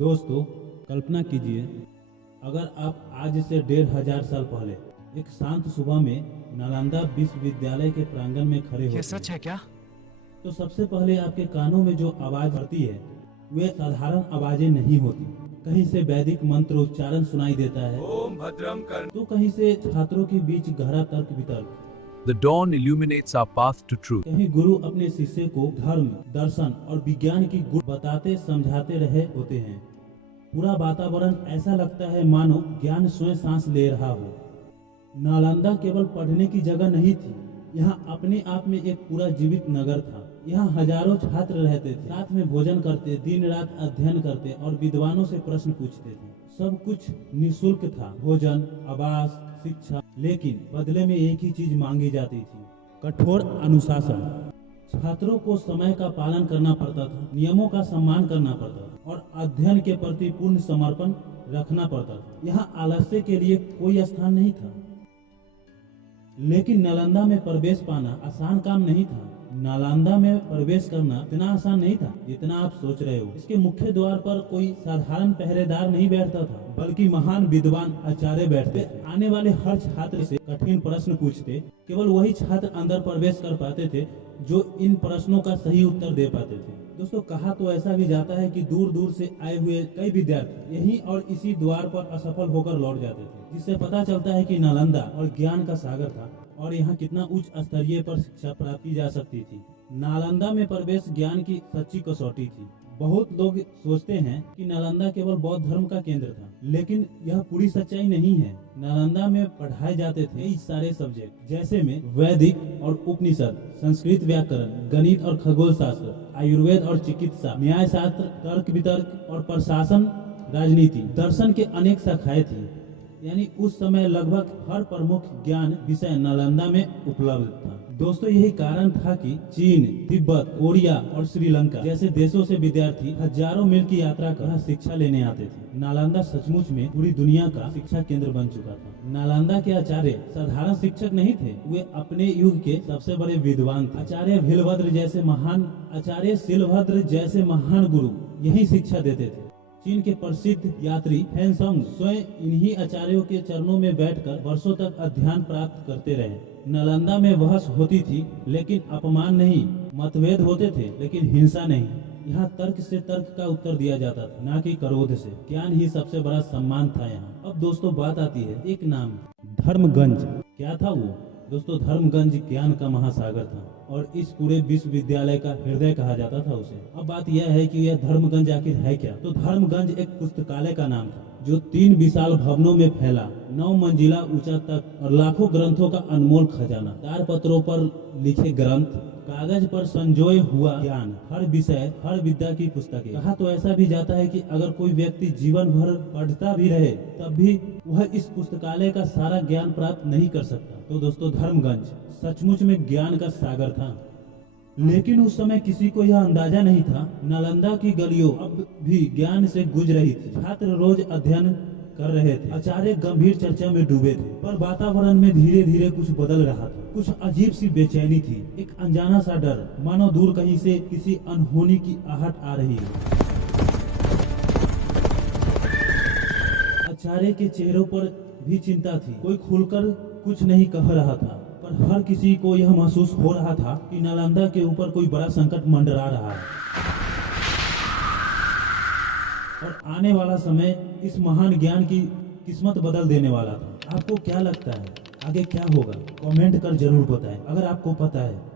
दोस्तों, कल्पना कीजिए अगर आप आज से 1500 साल पहले एक शांत सुबह में नालंदा विश्वविद्यालय के प्रांगण में खड़े ये होते सच है क्या? तो सबसे पहले आपके कानों में जो आवाज आती है वे साधारण आवाजें नहीं होती। कहीं से वैदिक मंत्र उच्चारण सुनाई देता है, ओम भद्रम कर। तो कहीं से छात्रों के बीच गहरा तर्क वितर्क। The dawn illuminates our path to truth. कहीं गुरु अपने शिष्य को धर्म, दर्शन और विज्ञान की गुण बताते समझाते रहे होते हैं। पूरा वातावरण ऐसा लगता है मानो ज्ञान स्वयं सांस ले रहा हो। नालंदा केवल पढ़ने की जगह नहीं थी, यहाँ अपने आप में एक पूरा जीवित नगर था। यहाँ हजारों छात्र रहते थे, साथ में भोजन करते, दिन रात अध्ययन करते और विद्वानों से प्रश्न पूछते थे। सब कुछ निःशुल्क था, भोजन, आवास, शिक्षा, लेकिन बदले में एक ही चीज मांगी जाती थी, कठोर अनुशासन। छात्रों को समय का पालन करना पड़ता था, नियमों का सम्मान करना पड़ता था और अध्ययन के प्रति पूर्ण समर्पण रखना पड़ता था। यहाँ आलस्य के लिए कोई स्थान नहीं था। लेकिन नालंदा में प्रवेश पाना आसान काम नहीं था। नालंदा में प्रवेश करना इतना आसान नहीं था जितना आप सोच रहे हो। इसके मुख्य द्वार पर कोई साधारण पहरेदार नहीं बैठता था, बल्कि महान विद्वान आचार्य बैठते थे। आने वाले हर छात्र से कठिन प्रश्न पूछते। केवल वही छात्र अंदर प्रवेश कर पाते थे जो इन प्रश्नों का सही उत्तर दे पाते थे। दोस्तों, कहा तो ऐसा भी जाता है कि दूर दूर से आए हुए कई विद्यार्थी यही और इसी द्वार पर असफल होकर लौट जाते थे, जिससे पता चलता है कि नालंदा और ज्ञान का सागर था और यहाँ कितना उच्च स्तरीय पर शिक्षा प्राप्त की जा सकती थी। नालंदा में प्रवेश ज्ञान की सच्ची कसौटी थी। बहुत लोग सोचते हैं कि नालंदा केवल बौद्ध धर्म का केंद्र था, लेकिन यह पूरी सच्चाई नहीं है। नालंदा में पढ़ाए जाते थे कई सारे सब्जेक्ट, जैसे में वैदिक और उपनिषद, संस्कृत व्याकरण, गणित और खगोल शास्त्र, आयुर्वेद और चिकित्सा, न्याय शास्त्र, तर्क वितर्क और प्रशासन, राजनीति, दर्शन के अनेक शाखाएं थी। यानी उस समय लगभग हर प्रमुख ज्ञान विषय नालंदा में उपलब्ध था। दोस्तों, यही कारण था कि चीन, तिब्बत, कोरिया और श्रीलंका जैसे देशों से विद्यार्थी हजारों मील की यात्रा कर शिक्षा लेने आते थे। नालंदा सचमुच में पूरी दुनिया का शिक्षा केंद्र बन चुका था। नालंदा के आचार्य साधारण शिक्षक नहीं थे, वे अपने युग के सबसे बड़े विद्वान थे। आचार्य शिलभद्र जैसे महान गुरु यही शिक्षा देते थे। चीन के प्रसिद्ध यात्री फैनसंग स्वयं इन्हीं आचार्यों के चरणों में बैठकर वर्षों तक अध्ययन प्राप्त करते रहे। नालंदा में बहस होती थी, लेकिन अपमान नहीं। मतभेद होते थे, लेकिन हिंसा नहीं। यहाँ तर्क से तर्क का उत्तर दिया जाता था, ना कि क्रोध से। ज्ञान ही सबसे बड़ा सम्मान था यहाँ। अब दोस्तों, बात आती है एक नाम, धर्मगंज। क्या था वो? दोस्तों, धर्मगंज ज्ञान का महासागर था और इस पूरे विश्वविद्यालय का हृदय कहा जाता था उसे। अब बात यह है कि यह धर्मगंज आखिर है क्या? तो धर्मगंज एक पुस्तकालय का नाम था जो 3 विशाल भवनों में फैला, 9 मंजिला ऊंचा तक और लाखों ग्रंथों का अनमोल खजाना। तारपत्रों पर लिखे ग्रंथ, कागज पर संजोए हुआ ज्ञान, हर विषय, हर विद्या की पुस्तकें। कहा तो ऐसा भी जाता है कि अगर कोई व्यक्ति जीवन भर पढ़ता भी रहे तब भी वह इस पुस्तकालय का सारा ज्ञान प्राप्त नहीं कर सकता। तो दोस्तों, धर्मगंज सचमुच में ज्ञान का सागर था। लेकिन उस समय किसी को यह अंदाजा नहीं था, नालंदा की गलियों अब भी ज्ञान से गुजर रही थी। छात्र रोज अध्ययन कर रहे थे, आचार्य गंभीर चर्चा में डूबे थे, पर वातावरण में धीरे धीरे कुछ बदल रहा था। कुछ अजीब सी बेचैनी थी, एक अनजाना सा डर, मानो दूर कहीं से किसी अनहोनी की आहट आ रही है। आचार्य के चेहरों पर भी चिंता थी। कोई खुलकर कुछ नहीं कह रहा था, पर हर किसी को यह महसूस हो रहा था कि नालंदा के ऊपर कोई बड़ा संकट मंडरा रहा है और आने वाला समय इस महान ज्ञान की किस्मत बदल देने वाला था। आपको क्या लगता है आगे क्या होगा? कमेंट कर जरूर बताएं अगर आपको पता है।